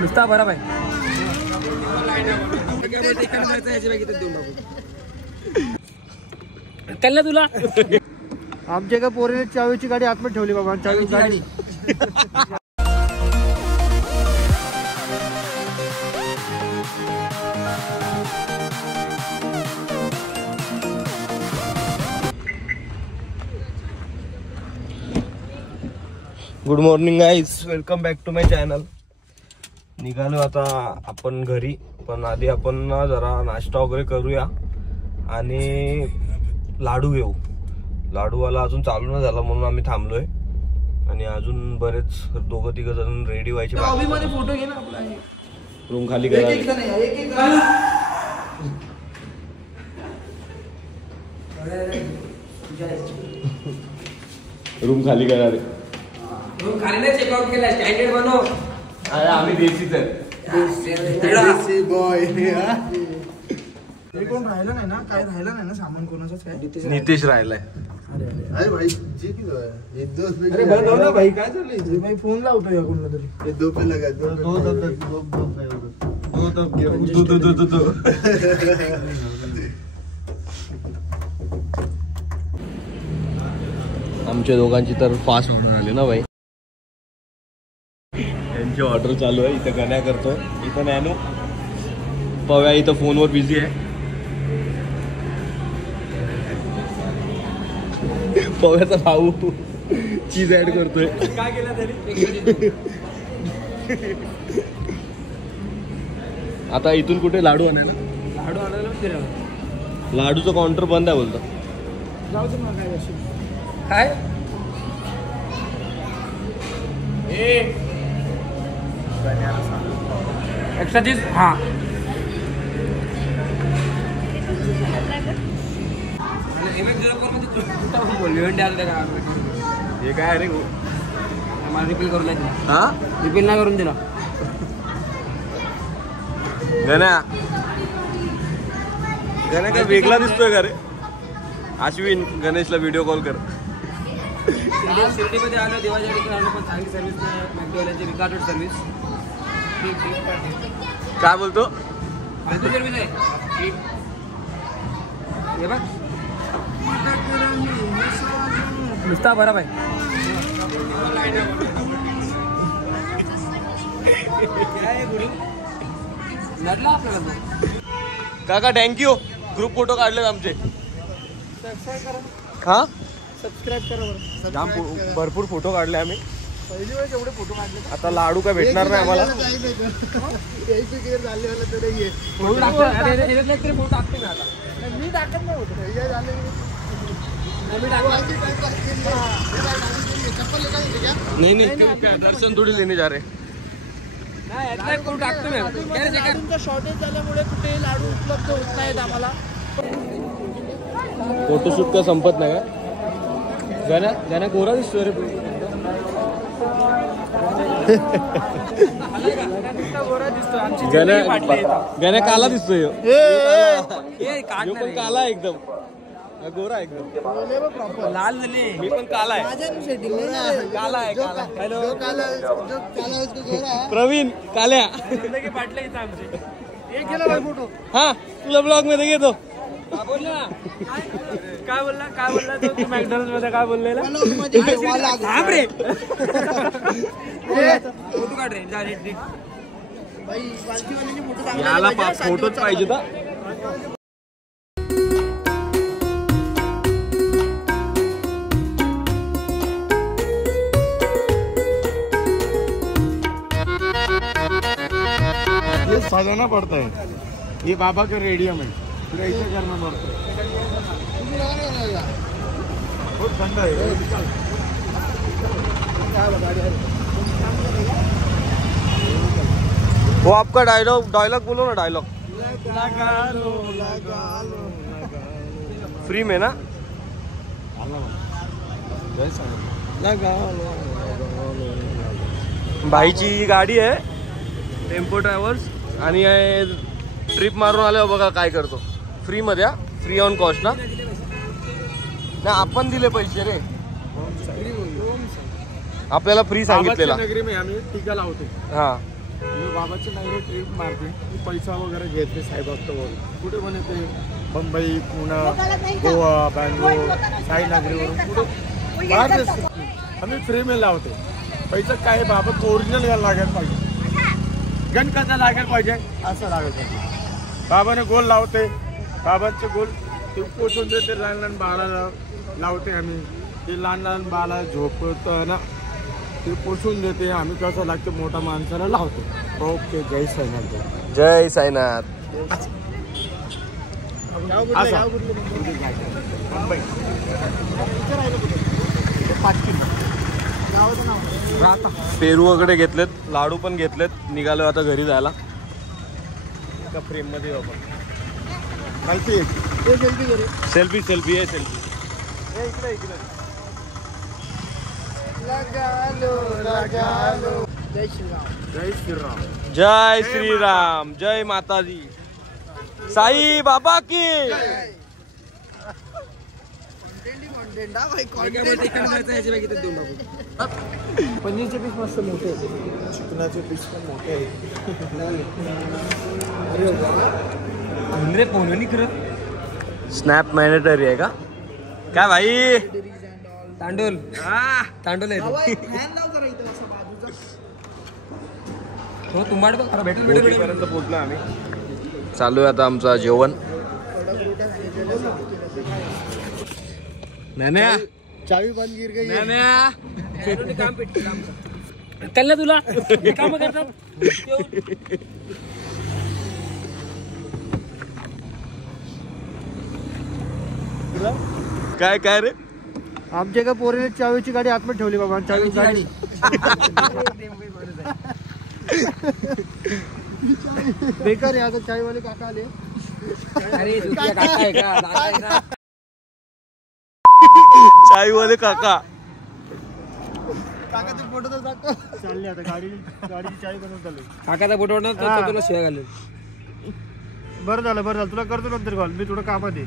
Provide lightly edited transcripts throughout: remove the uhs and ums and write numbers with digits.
नुसता बरोबर आहे. कळलं तुला? आमच्या का पोरीने चावीची गाडी आतमध्ये ठेवली बाबा. चावी गाडी good morning guys, welcome back to my channel. निघालो आता आपण घरी, पण आधी आपण ना जरा नाश्ता वगैरे करूया आणि लाडू घेऊ. लाडूवाला अजून चालू नाही झाला म्हणून आम्ही थांबलोय आणि अजून बरेच दोघं तिघ जण रेडी व्हायचे. फोटो घे ना आपला. रूम खाली करा, रूम खाली करा रे. रूम खाली नाही, चेकआउट केला. स्टँडर्ड बनव. अरे आम्ही देशीच आहे. देसी बॉय. कोण राहिलं नाही ना, काय राहिलं नाही ना सामान कोणाचंच. काय नितेश राहिलाय. अरे भाई जी की एक दोस्त अरे बंद हो ना भाई. काय चाललंय भाई? फोन लावतो या कोणाला तरी. दो पे लगा दो आमच्या दोघांची तर फास्ट होऊन आली ना भाई. त्यांची ऑर्डर चालू आहे. इथं गण्या करतोय, इथं नॅनो. पव्या इथं फोनवर बिझी आहे. पव्याचा भाऊ चीज ऍड करतोय. काय केलं तरी. आता इथून कुठे लाडू आणायला? लाडू आणायला फिरायला. लाडूचं काउंटर बंद आहे बोलतो. जाऊ दे मग. काय काय एक्स्ट्रा चीज. हा हे काय रे? मला रिपील करून नाही दिला. हा, रिपील नाही करून दिला. गण्या गण्या काय वेगळा दिसतोय का रे? अश्विन गणेशला व्हिडिओ कॉल कर. शिर्डीमध्ये आलो, देवाच्या ठिकाणी आलो, पण चांगली सर्व्हिस नाही. मॅकडोनल्डची रिकार्डेड सर्व्हिस. काय बोलतो? फालतू सर्व्हिस आहे. हे बघ नुसता बरोबर आहे. नडला आपल्याला तो. काका थँक्यू. ग्रुप फोटो काढलेत आमचे. हा, सबस्क्राईब करा. जाम भरपूर फोटो काढले आम्ही. पहिली वेळ एवढे फोटो काढले. आता लाडू काय भेटणार नाही आम्हाला. मी टाकत नाही होतो. नहीं नहीं, दर्शन थोड़ी लेने जा रहे. शॉर्टेज झाल्यामुळे कुठे लाडू उपलब्ध होत नाहीत आम्हाला. फोटोशूट का संपत नाही का? गाण्या गाण्या गोरा दिसतोय रे. गाण्या काला दिसतोय. पण काला एकदम. गोरा एकदम. लाल झाले. मी पण काला आहे. काला आहे. काला. हॅलो प्रवीण काल्या. पाटले इथं आमचे. एक गेला भाई फोटो. हा, तुला ब्लॉग मध्ये घेतो. बोलला काय बोलला तो मॅकडॉनल्ड मध्ये काय बोललेला. थांब रे. फोटो काढ रे. याला फोटोच पाहिजे का? सजाना पड़ता है. ये बाबा का रेडियम है. पूरा ऐसे करना पड़ता है. बहुत ठंडा है. वो आपका डायलॉग बोलो ना. डायलॉग फ्री में ना. भाईची गाडी आहे, टेम्पो ट्रॅव्हल्स. आणि ट्रिप मारून आले बघा काय करतो. फ्री मध्ये. फ्री ऑन कॉस्ट ना. आपण दिले पैसे रे. आपल्याला फ्री सांगितलेला. नगरी में आम्ही टीका लावतो. हा, मी बाबाची नाही ट्रिप मारते मी पैसा वगैरे घेते साईबागतावर कुठे पण येते मुंबई पुणे गोवा बँगलोर साईनगरीवरून कुठे बाहेर आम्ही फ्री में लावतो पैसा काय बाबा ओरिजिनल यायला लागायला पाहिजे गण कसा लागायला पाहिजे असं लागायला पाहिजे बाबाने गोल लावते बाबांचे गोल ते पोचून देते लहान लहान बाळाला लावते आम्ही ते लहान लहान बाळा झोपतं ना ते पोचून देते आम्ही कसं लागतं मोठ्या माणसाला लावतो ओके जय साईनाथ जय साईनाथ. मुंबई पेरू वगैरे घेतलेत लाडू पण घेतलेत निघालो आता घरी जायला. एका फ्रेम मध्ये आपण माहिती आहे सेल्फी सेल्फी आहे सेल्फी. इकडे इकडे जय श्रीराम जय श्रीराम जय माताजी साई बाबा की. पनीरचे पीस मस्त मोठे होते. चिकनाचे पीस पण मोठे आहेत. स्नॅप मॅनेटरी आहे का काय भाई. तांडूल तांडूल आहे तो तुंबाड भेटेल पर्यंत पोहोचलो आम्ही. चालू आहे आता आमचं जेवण. नान्या चावी बंद गिर गई काम पेटते कल्ला तुला काम करतात. काय काय रे आमच्या का पोरीने चावीची गाडी आतमध्ये ठेवली बाबा चावी गाडी बेकार आहे आता चावीवाले काका आले. चाईवाले काका काकाचे फोटो तर दाखव. चालले आता गाडीची चावी बनवून चालले. काकाचा फोटो तुला शिवाय घालेल. बरं झालं तुला करतो नंतर कॉल मी थोडं कामात आहे.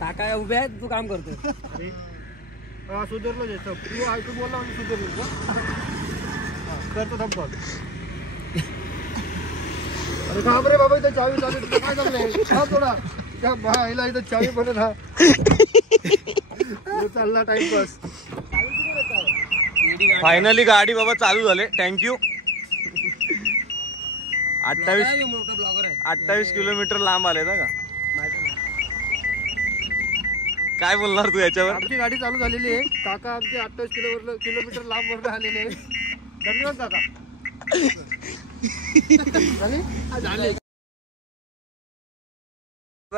काका उभे आहेत तू काम करतो. सुधारलं जे तू बोलला म्हणजे सुधारलं करतो थांब कॉल. अरे घाबरे बाबा इथं चावी चालू काय चाललंय हा थोडा त्या भाईला इथं चावी बनत हा चालला टाइमपास. फायनली गाडी बाबा चालू झाले. थँक्यू. 28 किलोमीटर लांब आले ना का. काय बोलणार तू याच्यावर. आमची गाडी चालू झालेली आहे. काका आमचे 28 किलोमीटर लांब वरून आलेले आहे. धन्यवाद काका.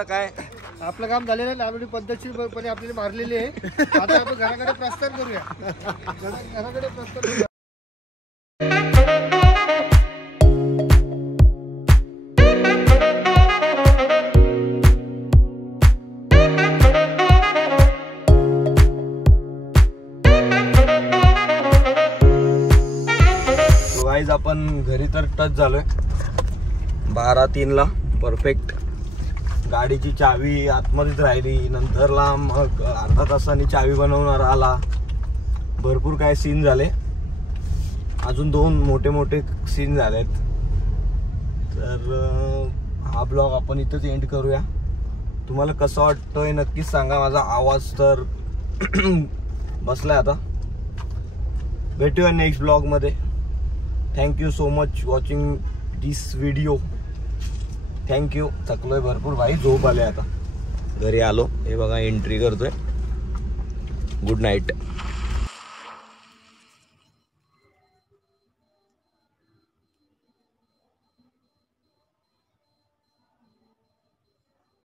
काय आपलं काम झालेलं आहे. लांबडी पद्धतशीरपणे आपल्याला मारलेली आहे. आता आपण घराकडे प्रस्थान करूया. घराकडे प्रस्थान करूया. गाईज आपण घरी तर टच झालोय 12:03 परफेक्ट. गाडीची चावी आतमध्येच राहिली. नंतरला मग अर्धा तासाने चावी बनवणार आला. भरपूर काय सीन झाले. अजून 2 मोठे मोठे सीन झालेत. तर हा ब्लॉग आपण इथंच एंड करूया. तुम्हाला कसं वाटतंय नक्कीच सांगा. माझा आवाज तर बसलाय आता. भेटूया नेक्स्ट ब्लॉग मध्ये. थँक्यू सो मच वॉचिंग दिस व्हिडिओ. थँक्यू. थकलोय भरपूर भाई. झोप आले आता. घरी आलो. हे बघा एंट्री करतोय. Good night.